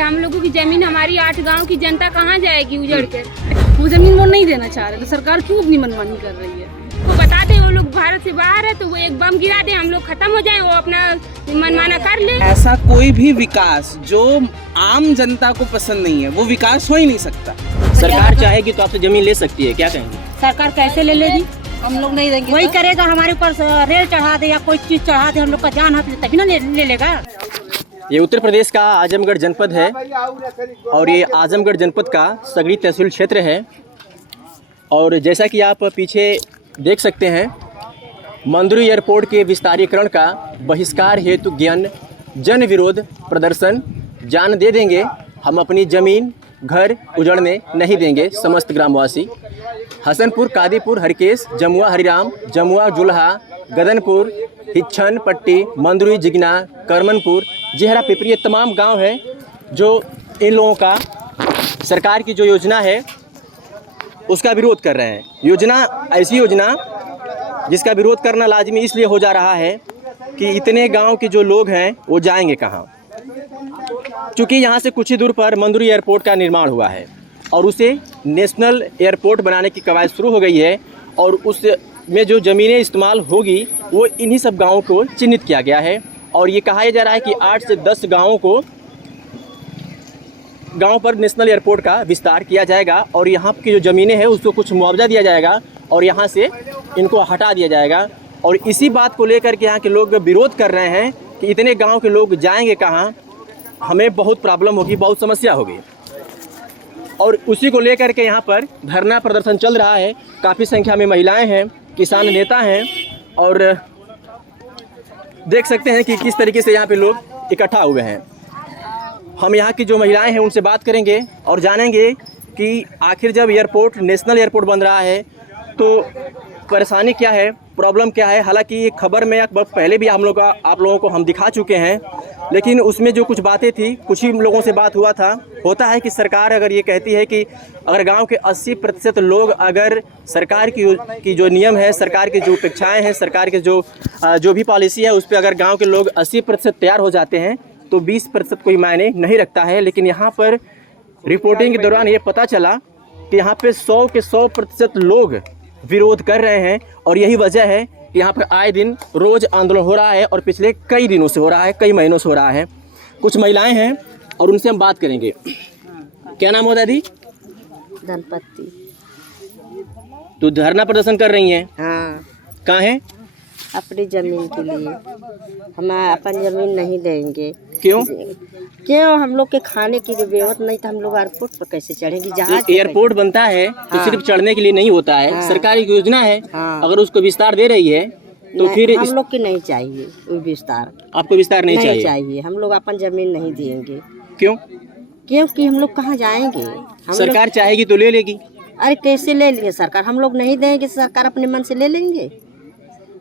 हम लोगों की जमीन, हमारी 8 गांव की जनता कहाँ जाएगी उजड़ कर? वो जमीन वो नहीं देना चाह रहे तो सरकार क्यों अपनी मनमानी कर रही है? वो बताते हैं वो लोग भारत से बाहर है तो वो एक बम गिरा दे, हम लोग खत्म हो जाए, वो अपना मनमाना कर ले। ऐसा कोई भी विकास जो आम जनता को पसंद नहीं है वो विकास हो ही नहीं सकता। सरकार चाहेगी तो आपसे जमीन ले सकती है, क्या कहेंगे? सरकार कैसे ले लेगी? हम लोग नहीं देंगे। वही करेगा हमारे ऊपर रेल चढ़ा दे या कोई चीज चढ़ा दे, हम लोग का जान हाथ तभी ना ले लेगा। ये उत्तर प्रदेश का आजमगढ़ जनपद है और ये आजमगढ़ जनपद का सगड़ी तहसील क्षेत्र है। और जैसा कि आप पीछे देख सकते हैं, मंदुरी एयरपोर्ट के विस्तारीकरण का बहिष्कार हेतु जन विरोध प्रदर्शन। जान दे देंगे, हम अपनी ज़मीन घर उजड़ने नहीं देंगे। समस्त ग्रामवासी हसनपुर, कादीपुर, हरकेश, जमुआ हरिराम, जमुआ जुल्हा, गदनपुर, हिच्छन पट्टी, मंदुरी, जिगना, करमनपुर, जिहरा, पिपरी, ये तमाम गांव हैं जो इन लोगों का सरकार की जो योजना है उसका विरोध कर रहे हैं। योजना ऐसी योजना जिसका विरोध करना लाजमी इसलिए हो जा रहा है कि इतने गांव के जो लोग हैं वो जाएंगे कहाँ? चूँकि यहाँ से कुछ ही दूर पर मंदुरी एयरपोर्ट का निर्माण हुआ है और उसे नेशनल एयरपोर्ट बनाने की कवायद शुरू हो गई है और उसमें जो ज़मीनें इस्तेमाल होगी वो इन्हीं सब गाँवों को चिन्हित किया गया है। और ये कहा जा रहा है कि 8 से 10 गाँव पर नेशनल एयरपोर्ट का विस्तार किया जाएगा और यहाँ की जो ज़मीनें हैं उसको कुछ मुआवजा दिया जाएगा और यहाँ से इनको हटा दिया जाएगा। और इसी बात को लेकर के यहाँ के लोग विरोध कर रहे हैं कि इतने गांव के लोग जाएंगे कहाँ, हमें बहुत प्रॉब्लम होगी, बहुत समस्या होगी। और उसी को लेकर के यहाँ पर धरना प्रदर्शन चल रहा है। काफ़ी संख्या में महिलाएं हैं, किसान नेता हैं और देख सकते हैं कि किस तरीके से यहाँ पे लोग इकट्ठा हुए हैं। हम यहाँ की जो महिलाएं हैं उनसे बात करेंगे और जानेंगे कि आखिर जब एयरपोर्ट नेशनल एयरपोर्ट बन रहा है तो परेशानी क्या है, प्रॉब्लम क्या है। हालांकि ये खबर में पहले भी आप लोगों को हम दिखा चुके हैं, लेकिन उसमें जो कुछ बातें थी, कुछ ही लोगों से बात हुआ था। होता है कि सरकार अगर ये कहती है कि अगर गांव के 80% लोग अगर सरकार की जो नियम है, सरकार की जो अपेक्षाएं हैं, सरकार के जो भी पॉलिसी है उस पर अगर गाँव के लोग 80% तैयार हो जाते हैं तो 20% कोई मायने नहीं रखता है। लेकिन यहाँ पर रिपोर्टिंग के दौरान ये पता चला कि यहाँ पे 100 के 100% लोग विरोध कर रहे हैं और यही वजह है कि यहाँ पर आए दिन रोज़ आंदोलन हो रहा है और पिछले कई दिनों से हो रहा है, कई महीनों से हो रहा है। कुछ महिलाएं हैं और उनसे हम बात करेंगे। क्या नाम हो दादी? धनपति। तो धरना प्रदर्शन कर रही हैं? हाँ, कहाँ हैं? अपनी जमीन के लिए। हम अपन जमीन नहीं देंगे। क्यों? हम लोग के खाने की व्यवस्था नहीं तो हम लोग एयरपोर्ट पर कैसे चढ़ेंगे? जहाज एयरपोर्ट बनता है तो सिर्फ चढ़ने के लिए नहीं होता है। हाँ। सरकारी योजना है। हाँ। अगर उसको विस्तार दे रही है तो फिर हम लोग की नहीं चाहिए वो विस्तार। आपको विस्तार नहीं चाहिए। हम लोग अपन जमीन नहीं देंगे। क्यों? क्योंकि हम लोग कहाँ जाएंगे? सरकार चाहेगी तो ले लेगी। अरे कैसे ले लेंगे सरकार? हम लोग नहीं देंगे, सरकार अपने मन से ले लेंगे,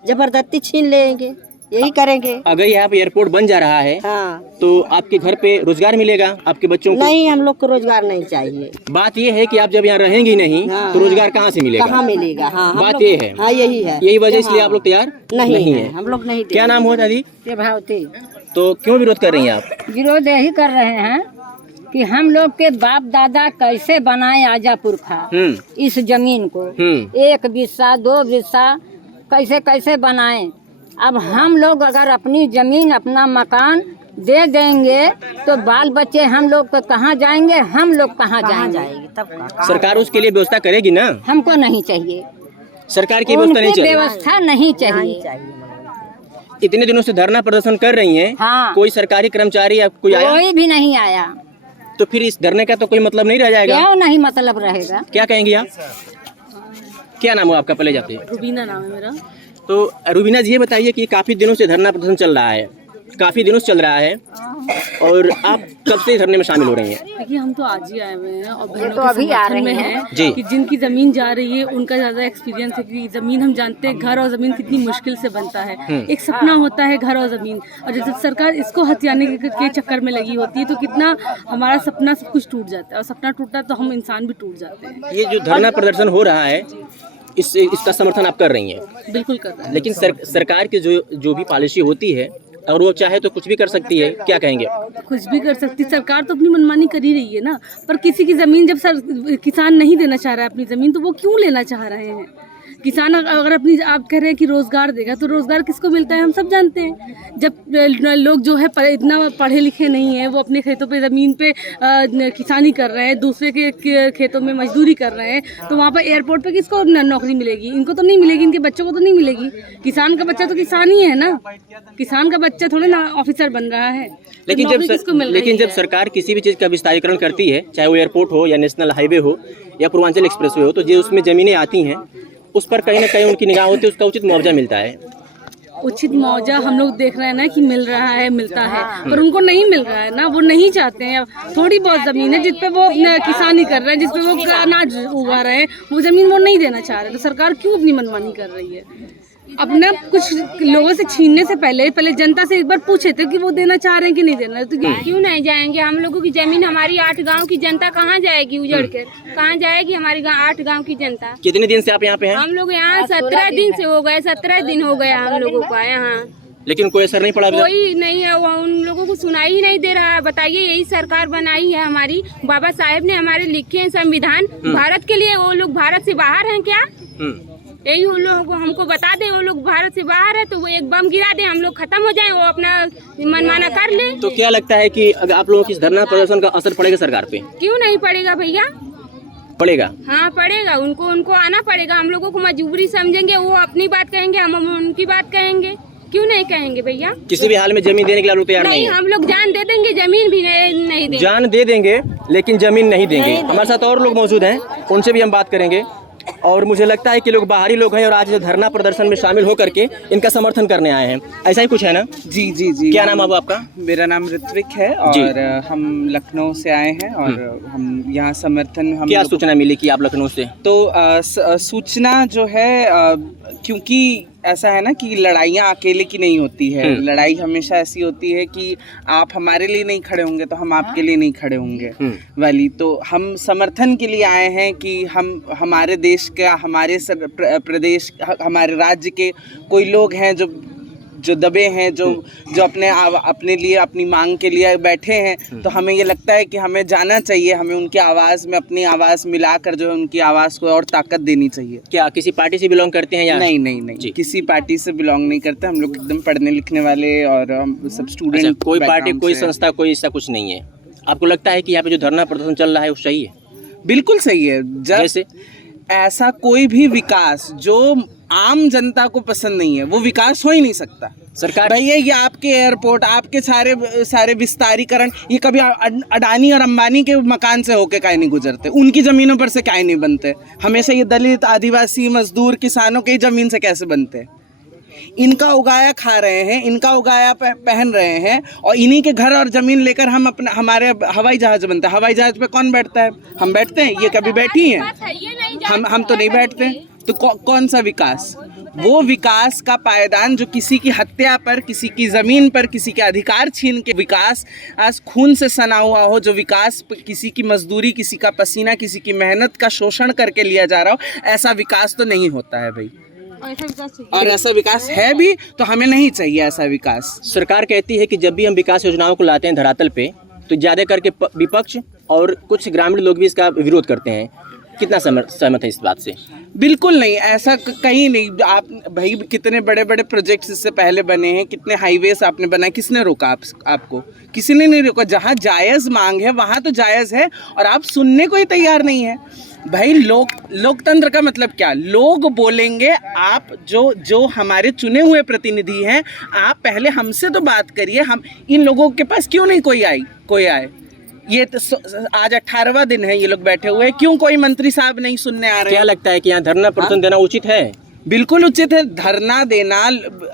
जबरदस्ती छीन लेंगे, यही करेंगे। अगर यहाँ पे एयरपोर्ट बन जा रहा है हाँ, तो आपके घर पे रोजगार मिलेगा आपके बच्चों को? नहीं, हम लोग को रोजगार नहीं चाहिए। बात ये है कि आप जब यहाँ रहेंगी नहीं हाँ, तो रोजगार कहाँ से मिलेगा? कहाँ मिलेगा? हाँ, बात ये है। हाँ, यही है। यही वजह इसलिए आप लोग तैयार नहीं है। हम लोग नहीं। क्या नाम हो दादी? भावती। तो क्यों विरोध कर रही हैं आप? विरोध यही कर रहे हैं कि हम लोग के बाप दादा कैसे बनाए आजा पुरखा इस जमीन को, 1 बिस्सा 2 बिस्सा कैसे कैसे बनाए। अब हम लोग अगर अपनी जमीन, अपना मकान दे देंगे तो बाल बच्चे हम लोग तो कहाँ जाएंगे? हम लोग कहाँ जाएंगे? तब सरकार उसके लिए व्यवस्था करेगी ना? हमको नहीं चाहिए, सरकार की व्यवस्था नहीं चाहिए। व्यवस्था नहीं चाहिए। इतने दिनों से धरना प्रदर्शन कर रही हैं। हाँ। कोई सरकारी कर्मचारी या कोई आया? कोई भी नहीं आया। तो फिर इस धरने का तो कोई मतलब नहीं रह जाएगा। क्यों नहीं मतलब रहेगा? क्या कहेंगे आप? क्या नाम हो आपका? पहले जाते हैं। रुबीना नाम है मेरा। तो रुबीना जी, ये बताइए कि काफ़ी दिनों से धरना प्रदर्शन चल रहा है, काफ़ी दिनों से चल रहा है और आप कब से धरने में शामिल हो रही हैं? देखिए, हम तो आज ही आए हुए हैं और बहनों तो के अभी आ समर्थन में रही हैं जी। कि जिनकी ज़मीन जा रही है उनका ज़्यादा एक्सपीरियंस है कि ज़मीन हम जानते हैं घर और ज़मीन कितनी मुश्किल से बनता है। एक सपना होता है घर और ज़मीन, और जब सरकार इसको हथियाने के चक्कर में लगी होती है तो कितना हमारा सपना सब कुछ टूट जाता है, और सपना टूटता है तो हम इंसान भी टूट जाते हैं। ये जो धरना प्रदर्शन हो रहा है इसका समर्थन आप कर रही हैं? बिल्कुल कर रहे हैं। लेकिन सरकार की जो भी पॉलिसी होती है और वो चाहे तो कुछ भी कर सकती है, क्या कहेंगे? कुछ भी कर सकती, सरकार तो अपनी मनमानी कर ही रही है ना। पर किसी की ज़मीन जब किसान नहीं देना चाह रहा है अपनी ज़मीन, तो वो क्यों लेना चाह रहे हैं? किसान अगर अपनी, आप कह रहे हैं कि रोज़गार देगा, तो रोज़गार किसको मिलता है हम सब जानते हैं। जब लोग जो है इतना पढ़े लिखे नहीं है, वो अपने खेतों पे ज़मीन पे किसानी कर रहे हैं, दूसरे के खेतों में मजदूरी कर रहे हैं, तो वहाँ पर एयरपोर्ट पे किसको नौकरी मिलेगी? इनको तो नहीं मिलेगी, इनके बच्चों को तो नहीं मिलेगी। किसान का बच्चा तो किसान ही है ना, किसान का बच्चा थोड़े ना ऑफिसर बन रहा है। लेकिन जब सरकार किसी भी चीज़ का विस्तारीकरण करती है, चाहे वो एयरपोर्ट हो या नेशनल हाईवे हो या पूर्वांचल एक्सप्रेसवे हो, तो जो उसमें ज़मीनें आती हैं उस पर कहीं ना कहीं उनकी निगाह होती है, उसका उचित मुआवजा मिलता है। उचित मुआवजा हम लोग देख रहे हैं ना कि मिल रहा है, मिलता है, पर उनको नहीं मिल रहा है ना। वो नहीं चाहते हैं। थोड़ी बहुत ज़मीन है जिसपे वो किसानी कर रहे हैं, जिसपे वो अनाज उगा रहे हैं, वो ज़मीन वो नहीं देना चाह रहे। तो सरकार क्यों अपनी मनमानी कर रही है? अपना कुछ लोगों से छीनने से पहले जनता से एक बार पूछे थे कि वो देना चाह रहे हैं कि नहीं देना। तो क्यों नहीं जाएंगे? हम लोगों की जमीन, हमारी 8 गांव की जनता कहाँ जाएगी उजड़ कर? कहाँ जाएगी हमारी 8 गांव की जनता? कितने दिन से आप यहाँ पे हैं? हम लोग यहाँ 17 दिन से हो गए, 17 दिन हो गया हम लोगों का यहाँ। लेकिन कोई असर नहीं पड़ा? कोई नहीं है, वो उन लोगों को सुनाई ही नहीं दे रहा है। बताइए, यही सरकार बनाई है हमारी, बाबा साहेब ने हमारे लिखे हैं संविधान भारत के लिए। वो लोग भारत से बाहर हैं क्या? यही उन लोगों को हमको बता दे, वो लोग भारत से बाहर है तो वो एक बम गिरा दे, हम लोग खत्म हो जाए, वो अपना मनमाना कर ले। तो क्या लगता है कि अगर आप लोगों की इस धरना प्रदर्शन का असर पड़ेगा सरकार पे? क्यों नहीं पड़ेगा भैया? पड़ेगा। हाँ पड़ेगा, उनको आना पड़ेगा। हम लोगों को मजबूरी समझेंगे, वो अपनी बात कहेंगे, हम उनकी बात कहेंगे। क्यों नहीं कहेंगे भैया? किसी भी हाल में जमीन देने के लिए लोग तैयार नहीं है। हम लोग जान दे देंगे, जमीन भी नहीं देंगे। जान दे देंगे लेकिन जमीन नहीं देंगे। हमारे साथ और लोग मौजूद हैं, उनसे भी हम बात करेंगे। और मुझे लगता है कि लोग बाहरी लोग हैं और आज धरना प्रदर्शन में शामिल होकर के इनका समर्थन करने आए हैं, ऐसा ही कुछ है ना? जी जी जी। क्या नाम है आपका? मेरा नाम ऋत्विक है और हम लखनऊ से आए हैं और हम यहाँ समर्थन क्या सूचना मिली कि आप लखनऊ से? तो सूचना जो है, क्योंकि ऐसा है ना कि लड़ाइयाँ अकेले की नहीं होती है। लड़ाई हमेशा ऐसी होती है कि आप हमारे लिए नहीं खड़े होंगे तो हम आपके लिए नहीं खड़े होंगे वाली। तो हम समर्थन के लिए आए हैं कि हम हमारे देश का, हमारे प्रदेश, हमारे राज्य के कोई लोग हैं जो दबे हैं, जो अपने लिए, अपनी मांग के लिए बैठे हैं। तो हमें ये लगता है कि हमें जाना चाहिए, हमें उनकी आवाज़ में अपनी आवाज़ मिलाकर जो है उनकी आवाज़ को और ताकत देनी चाहिए। क्या किसी पार्टी से बिलोंग करते हैं या नहीं, किसी पार्टी से बिलोंग नहीं करते। हम लोग एकदम पढ़ने लिखने वाले और हम सब स्टूडेंट। अच्छा, कोई पार्टी, कोई संस्था, कोई ऐसा कुछ नहीं है? आपको लगता है कि यहाँ पे जो धरना प्रदर्शन चल रहा है वो सही है? बिल्कुल सही है। जैसे ऐसा कोई भी विकास जो आम जनता को पसंद नहीं है, वो विकास हो ही नहीं सकता। सरकार भैया, ये आपके एयरपोर्ट, आपके सारे विस्तारीकरण, ये कभी अडानी और अंबानी के मकान से होके काहे नहीं गुजरते? उनकी ज़मीनों पर से काहे नहीं बनते? हमेशा ये दलित, आदिवासी, मजदूर, किसानों की ज़मीन से कैसे बनते? इनका उगाया खा रहे हैं, इनका उगाया पहन रहे हैं और इन्हीं के घर और ज़मीन लेकर हम हमारे हवाई जहाज़ बनते हैं। हवाई जहाज़ पे कौन बैठता है? हम बैठते हैं? ये कभी बैठी हैं? हम तो नहीं बैठते। तो कौन सा विकास? वो विकास का पायदान जो किसी की हत्या पर, किसी की ज़मीन पर, किसी के अधिकार छीन के विकास आज खून से सना हुआ हो, जो विकास किसी की मजदूरी, किसी का पसीना, किसी की मेहनत का शोषण करके लिया जा रहा हो, ऐसा विकास तो नहीं होता है भाई। और ऐसा विकास है भी तो हमें नहीं चाहिए ऐसा विकास। सरकार कहती है कि जब भी हम विकास योजनाओं को लाते हैं धरातल पे, तो ज़्यादा करके विपक्ष और कुछ ग्रामीण लोग भी इसका विरोध करते हैं। कितना सहमत है इस बात से? बिल्कुल नहीं, ऐसा कहीं नहीं। आप भाई, कितने बड़े बड़े प्रोजेक्ट्स इससे पहले बने हैं, कितने हाईवेज आपने बनाए, किसने रोका आपको? किसी ने नहीं रोका। जहाँ जायज़ मांग है वहाँ तो जायज़ है और आप सुनने को ही तैयार नहीं है भाई। लोकतंत्र का मतलब क्या? लोग बोलेंगे, आप जो हमारे चुने हुए प्रतिनिधि हैं, आप पहले हमसे तो बात करिए। हम इन लोगों के पास क्यों नहीं कोई आए? ये तो आज 18वां दिन है ये लोग बैठे हुए हैं, क्यों कोई मंत्री साहब नहीं सुनने आ रहे? क्या लगता है कि यहाँ धरना प्रदर्शन देना उचित है? बिल्कुल उचित है। धरना देना,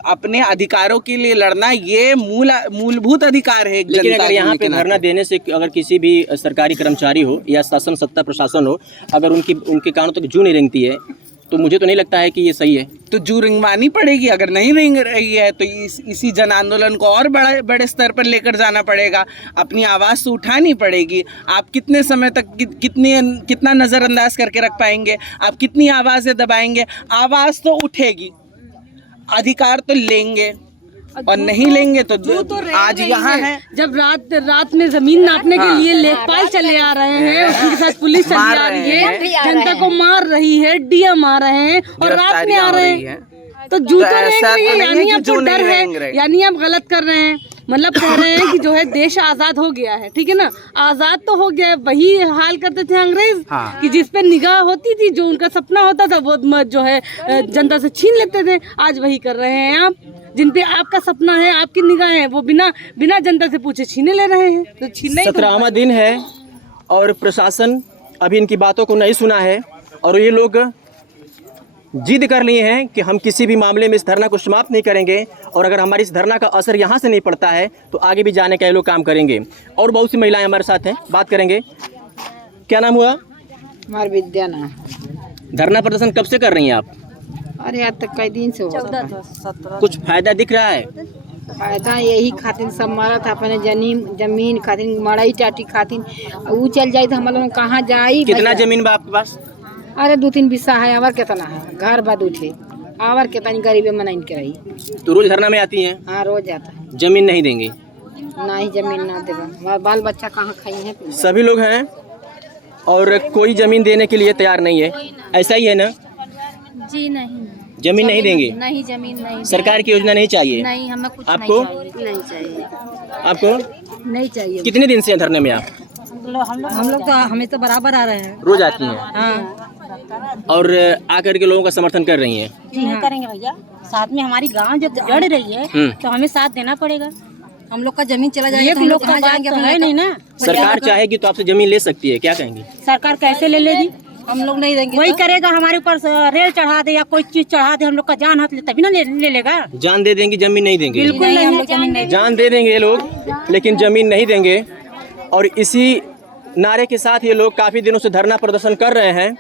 अपने अधिकारों के लिए लड़ना, ये मूलभूत अधिकार है। लेकिन अगर यहाँ पे धरना देने से अगर किसी भी सरकारी कर्मचारी हो या शासन सत्ता प्रशासन हो, अगर उनके कानों तक जू नहीं रेंगती है, तो मुझे तो नहीं लगता है कि ये सही है। तो जू रिंगवानी पड़ेगी। अगर नहीं रिंग रही है तो इसी जन आंदोलन को और बड़े स्तर पर लेकर जाना पड़ेगा। अपनी आवाज़ तो उठानी पड़ेगी। आप कितने समय तक कितना नज़रअंदाज करके रख पाएंगे? आप कितनी आवाज़ें दबाएंगे? आवाज़ तो उठेगी, अधिकार तो लेंगे, और नहीं लेंगे तो रह आज रही यहाँ है। जब रात में जमीन नापने के लिए लेखपाल चले आ रहे हैं, उनके साथ पुलिस चली आ रही है, जनता को मार रही है, डीएम आ रहे हैं और रात में आ रहे हैं, तो जूतों रेंग रही है। यानी आपको डर है, यानी आप गलत कर रहे हैं। मतलब कह रहे हैं कि जो है देश आजाद हो गया है, ठीक है ना, आजाद तो हो गया है। वही हाल करते थे अंग्रेज कि जिस पे निगाह होती थी, जो उनका सपना होता था वो जो है जनता से छीन लेते थे। आज वही कर रहे हैं आप, जिन पे आपका सपना है, आपकी निगाह है, वो बिना जनता से पूछे छीने ले रहे हैं। तो छीनने 17वां दिन है और प्रशासन अभी इनकी बातों को नहीं सुना है और ये लोग जिद कर लिए हैं कि हम किसी भी मामले में इस धरना को समाप्त नहीं करेंगे और अगर हमारी इस धरना का असर यहाँ से नहीं पड़ता है तो आगे भी जाने का ये लोग काम करेंगे। और बहुत सी महिलाएं हमारे साथ हैं, बात करेंगे। क्या नाम हुआ? हमारे विद्या ना। धरना प्रदर्शन कब से कर रही हैं आप? अरे आज तक कई दिन से हो रहा है। कुछ फायदा दिख रहा है? फायदा यही खातिर सब मारा था, अपने जमीन खातिर, मड़ाई टाटी खातिर। वो चल जाए तो हम लोग कहाँ जाई? कितना जमीन बा आपके पास? अरे 2-3 बिस्सा है। और कितना है? घर बाद उठे और कितना गरीबी मनाइन के रही। तो रोज धरना में आती हैं? हाँ, रोज आता है। जमीन नहीं देंगे? नहीं, जमीन ना देगा। हमारा बाल बच्चा कहाँ खाई है? सभी लोग हैं और कोई जमीन देने के लिए तैयार नहीं है, ऐसा ही है ना? जी नहीं, जमीन नहीं देंगे? नहीं, जमीन नहीं, सरकार की योजना नहीं चाहिए? नहीं, हमें कुछ आपको? नहीं चाहिए। आपको नहीं चाहिए। कितने दिन से हैं धरने में आप? हम लोग तो हमें तो बराबर आ रहे हैं। रोज आती हैं और आकर के लोगों का समर्थन कर रही हैं? जी हाँ, करेंगे भैया। साथ में हमारी गांव जब जड़ रही है तो हमें साथ देना पड़ेगा। हम लोग का जमीन चला जाएगा तो हम लोग कहाँ जाएंगे? तो है नहीं ना। सरकार चाहेगी तो आपसे जमीन ले सकती है, क्या कहेंगे? सरकार कैसे ले लेगी? हम लोग नहीं देंगे। वही करेगा, हमारे ऊपर रेल चढ़ा दे या कोई चीज चढ़ा दे, हम लोग का जान हाथ ले तभी ना ले लेगा। जान दे देंगे, जमीन नहीं देंगे? बिल्कुल नहीं, हम लोग जमीन नहीं। जान दे देंगे ये लोग लेकिन जमीन नहीं देंगे। और इसी नारे के साथ ये लोग काफ़ी दिनों से धरना प्रदर्शन कर रहे हैं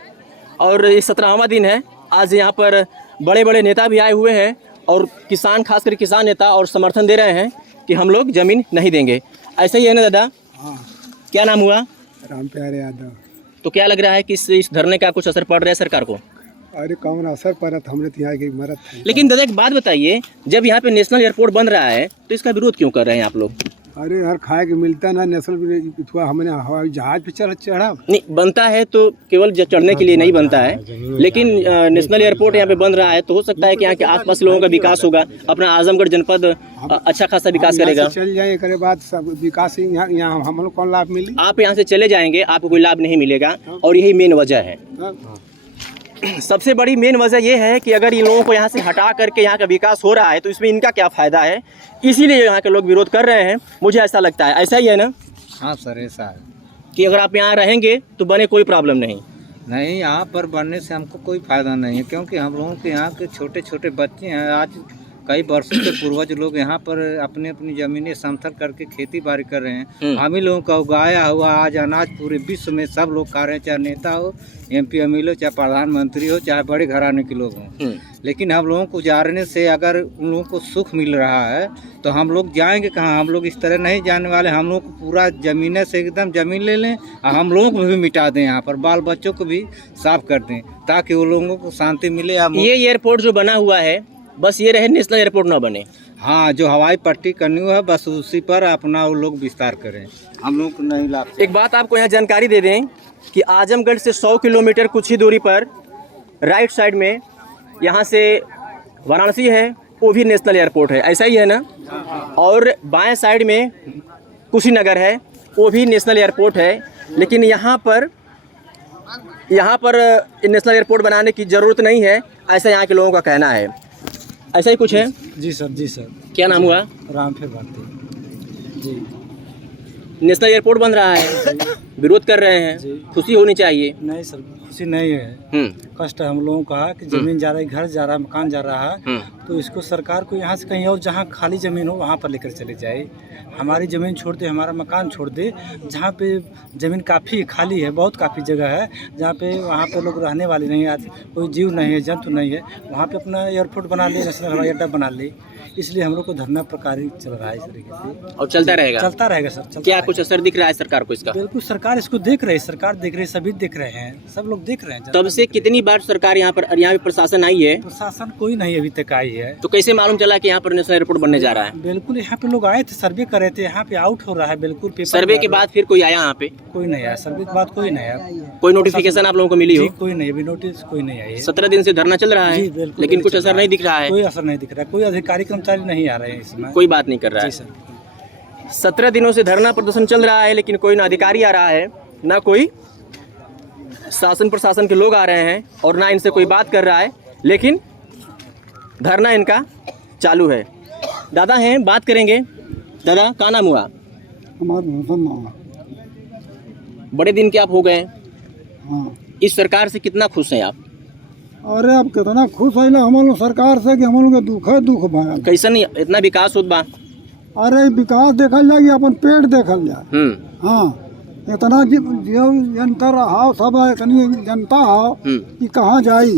और ये 17वां दिन है। आज यहाँ पर बड़े बड़े नेता भी आए हुए हैं और किसान, खासकर किसान नेता, और समर्थन दे रहे हैं कि हम लोग ज़मीन नहीं देंगे। ऐसा ही है ना दादा? हाँ। क्या नाम हुआ? राम प्यारे यादव। तो क्या लग रहा है कि इस धरने का कुछ असर पड़ रहा है सरकार को? अरे कौन असर पड़ा था, हमने तो यहाँ की मरत है। लेकिन दादा एक बात बताइए, जब यहाँ पे नेशनल एयरपोर्ट बन रहा है तो इसका विरोध क्यों कर रहे हैं आप लोग? अरे यार, खाए के मिलता ना नेशनल, हमने हवाई जहाज पे चढ़ा। नहीं बनता है तो केवल चढ़ने के लिए नहीं बनता है, लेकिन नेशनल एयरपोर्ट यहाँ पे बन रहा है तो हो सकता है कि यहाँ के आसपास लोगों का विकास होगा, अपना आजमगढ़ जनपद अच्छा खासा विकास करेगा। चल जाए करे बाद सब विकास यहाँ हम लोग कौन लाभ मिली? आप यहाँ से चले जाएंगे, आपको कोई लाभ नहीं मिलेगा और यही मेन वजह है। सबसे बड़ी मेन वजह यह है कि अगर इन लोगों को यहाँ से हटा करके यहाँ का विकास हो रहा है तो इसमें इनका क्या फ़ायदा है, इसीलिए यहाँ के लोग विरोध कर रहे हैं। मुझे ऐसा लगता है, ऐसा ही है ना? हाँ सर, ऐसा है कि अगर आप यहाँ रहेंगे तो बने कोई प्रॉब्लम नहीं। नहीं, यहाँ पर बढ़ने से हमको कोई फायदा नहीं है, क्योंकि हम लोगों के यहाँ के छोटे छोटे बच्चे हैं। आज कई वर्षों से पूर्वज लोग यहाँ पर अपनी अपनी ज़मीनें समतल करके खेती बाड़ी कर रहे हैं। हम ही लोगों का उगाया हुआ आज अनाज पूरे विश्व में सब लोग खा रहे हैं, चाहे नेता हो, MP MLA हो, चाहे प्रधानमंत्री हो, चाहे बड़े घराने के लोग हों। लेकिन हम लोगों को उजाड़ने से अगर उन लोगों को सुख मिल रहा है तो हम लोग जाएंगे कहाँ? हम लोग इस तरह नहीं जाने वाले। हम लोग को पूरा ज़मीन से एकदम ज़मीन ले लें और हम लोगों को भी मिटा दें, यहाँ पर बाल बच्चों को भी साफ कर दें ताकि वो लोगों को शांति मिले। ये एयरपोर्ट जो बना हुआ है बस ये रहे, नेशनल एयरपोर्ट ना बने। हाँ, जो हवाई पट्टी करनी है बस उसी पर अपना वो लोग विस्तार करें, हम लोग को नहीं लाभ। एक बात आपको यहाँ जानकारी दे दें कि आजमगढ़ से 100 किलोमीटर कुछ ही दूरी पर राइट साइड में यहाँ से वाराणसी है, वो भी नेशनल एयरपोर्ट है, ऐसा ही है ना? और बाएं साइड में कुशीनगर है, वो भी नेशनल एयरपोर्ट है। लेकिन यहाँ पर नेशनल एयरपोर्ट बनाने की ज़रूरत नहीं है, ऐसा यहाँ के लोगों का कहना है। ऐसा ही कुछ है? जी सर, जी सर। क्या नाम हुआ? राम फिर भारती जी। नेशनल एयरपोर्ट बन रहा है, विरोध कर रहे हैं, खुशी होनी चाहिए। नहीं सर, खुशी नहीं है, कष्ट हम लोगों का कि जमीन जा रहा है, घर जा रहा है, मकान जा रहा है, तो इसको सरकार को यहाँ से कहीं और जहाँ खाली ज़मीन हो वहाँ पर लेकर चले जाए। हमारी ज़मीन छोड़ दे, हमारा मकान छोड़ दे, जहाँ पे ज़मीन काफ़ी खाली है, बहुत काफ़ी जगह है जहाँ पे वहाँ पे लोग रहने वाले नहीं, आज कोई जीव नहीं है, जंतु नहीं है, वहाँ पे अपना एयरपोर्ट बना ले, नेशनल हवाई अड्डा बना ले। इसलिए हम लोग को धरना प्रकार चल रहा है इस तरीके से, और चलता रहेगा सर। क्या कुछ असर दिख रहा है सरकार को इसका? बिल्कुल सरकार सरकार इसको देख रही है, सरकार देख रही है, सभी देख रहे हैं, सब लोग देख रहे हैं। तब से कितनी बार सरकार यहाँ पे प्रशासन आई है? प्रशासन कोई नहीं अभी तक आई है। तो कैसे मालूम चला कि यहाँ पर नेशनल एयरपोर्ट बनने जा रहा है? बिल्कुल यहाँ पे लोग आए थे, सर्वे कर रहे थे, यहाँ पे आउट हो रहा है बिल्कुल। पेपर सर्वे के बाद फिर कोई आया यहाँ पे? कोई नहीं आया, सर्वे के बाद कोई नहीं आया। कोई नोटिफिकेशन आप लोगों को मिली हो? कोई नहीं, अभी नोटिस कोई नहीं आई है। 17 दिन से धरना चल रहा है, लेकिन कुछ असर नहीं दिख रहा है। कोई असर नहीं दिख रहा है, कोई अधिकारी कर्मचारी नहीं आ रहे हैं इसमें, कोई बात नहीं कर रहा है। 17 दिनों से धरना प्रदर्शन चल रहा है, लेकिन कोई ना अधिकारी आ रहा है, ना कोई शासन प्रशासन के लोग आ रहे हैं, और ना इनसे कोई बात कर रहा है, लेकिन धरना इनका चालू है। दादा हैं, बात करेंगे। दादा, क्या नाम हुआ? बड़े दिन के आप हो गए। हाँ। इस सरकार से कितना खुश हैं आप? अरे अब कितना खुश है हम लोग सरकार से कि हम लोग के दुख है, दुख भरल। कैसन इतना विकास होत बा? अरे विकास देखल जाए, अपन पेड़ देखल जाए। हाँ, इतना जनता रहा, सब इतनी जनता हो कि कहाँ जाई।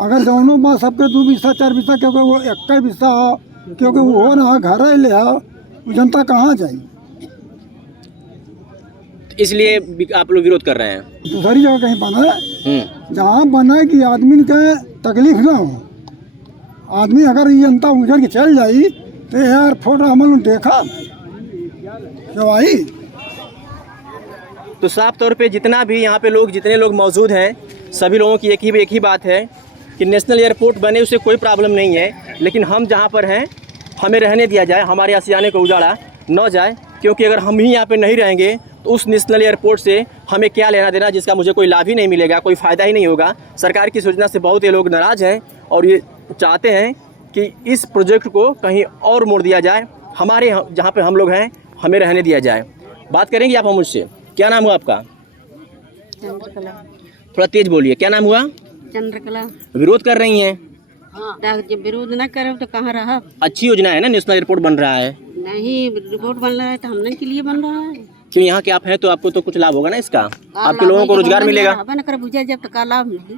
अगर दोनों बात सबके 2 बिस्सा 4 बिस्सा, क्योंकि वो 1 बिस्सा हो, क्योंकि वो ना घर ले हो, जनता कहाँ जाई। इसलिए आप लोग विरोध कर रहे हैं? दूसरी जगह कहीं बनाए, जहाँ बनाए कि आदमी के तकलीफ ना हो। आदमी अगर ये जनता उजड़ के चल जाई तो यार फोटो हम लोग देखा जो आई। तो साफ तौर पे जितना भी यहाँ पे जितने लोग मौजूद हैं, सभी लोगों की एक ही बात है कि नेशनल एयरपोर्ट बने, उससे कोई प्रॉब्लम नहीं है, लेकिन हम जहाँ पर हैं हमें रहने दिया जाए, हमारे आशियाने को उजाड़ा न जाए। क्योंकि अगर हम ही यहाँ पे नहीं रहेंगे तो उस नेशनल एयरपोर्ट से हमें क्या लेना देना, जिसका मुझे कोई लाभ ही नहीं मिलेगा, कोई फ़ायदा ही नहीं होगा। सरकार की योजना से बहुत ये लोग नाराज़ हैं और ये चाहते हैं कि इस प्रोजेक्ट को कहीं और मोड़ दिया जाए, हमारे जहाँ पे हम लोग हैं हमें रहने दिया जाए। बात करेंगे आप मुझसे? क्या नाम हुआ आपका? चंद्रकला। थोड़ा तेज बोलिए, क्या नाम हुआ? चंद्रकला। विरोध कर रही हैं? जब विरोध न करे तो कहाँ रहा। अच्छी योजना है ना, नेशनल एयरपोर्ट बन रहा है। नहीं, रिपोर्ट बन रहा है तो हमने के लिए बन रहा है। क्यों, यहाँ के आप हैं तो आपको तो कुछ लाभ होगा ना इसका, आपके लोगों को रोजगार मिलेगा। जब तक लाभ नहीं।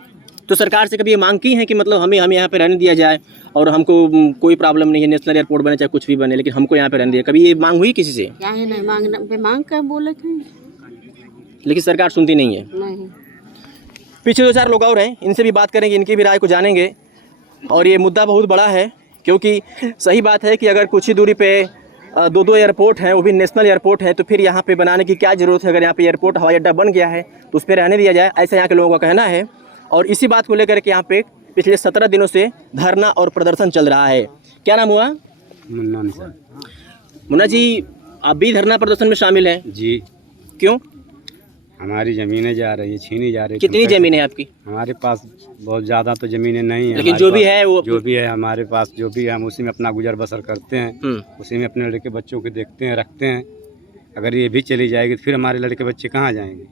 तो सरकार से कभी ये मांग की है कि मतलब हमें यहाँ पे रहने दिया जाए और हमको कोई प्रॉब्लम नहीं है, नेशनल एयरपोर्ट बने चाहे कुछ भी बने, लेकिन हमको यहाँ पे रहने दिया, कभी ये मांग हुई किसी से? क्या है नहीं, मांग कर बोले थे, लेकिन सरकार सुनती नहीं है। नहीं। पीछे 2-4 लोग और हैं, इनसे भी बात करेंगे, इनकी भी राय को जानेंगे। और ये मुद्दा बहुत बड़ा है, क्योंकि सही बात है कि अगर कुछ ही दूरी पे 2 एयरपोर्ट हैं, वो भी नेशनल एयरपोर्ट हैं, तो फिर यहाँ पे बनाने की क्या ज़रूरत है? अगर यहाँ पे एयरपोर्ट हवाई अड्डा बन गया है तो उस पर रहने दिया जाए, ऐसा यहाँ के लोगों का कहना है। और इसी बात को लेकर के यहाँ पे पिछले 17 दिनों से धरना और प्रदर्शन चल रहा है। क्या नाम हुआ? मुन्ना जी, आप भी धरना प्रदर्शन में शामिल हैं? जी। क्यों? हमारी ज़मीनें जा रही है, छीनी जा रही है। कितनी ज़मीन है आपकी? हमारे पास बहुत ज़्यादा तो ज़मीनें नहीं है, लेकिन जो भी है वो जो भी है हमारे पास, जो भी है हम उसी में अपना गुजर बसर करते हैं, उसी में अपने लड़के बच्चों को देखते हैं, रखते हैं। अगर ये भी चली जाएगी तो फिर हमारे लड़के बच्चे कहाँ जाएंगे?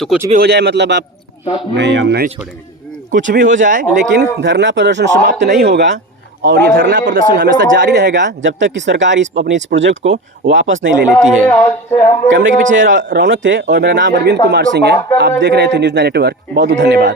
तो कुछ भी हो जाए, मतलब आप? नहीं, हम नहीं छोड़ेंगे। कुछ भी हो जाए, लेकिन धरना प्रदर्शन समाप्त नहीं होगा और ये धरना प्रदर्शन हमेशा जारी रहेगा जब तक कि सरकार इस प्रोजेक्ट को वापस नहीं ले लेती है। कैमरे के पीछे रौनक थे और मेरा नाम अरविंद कुमार सिंह है। आप देख रहे थे न्यूज़ 9 नेटवर्क। बहुत बहुत धन्यवाद।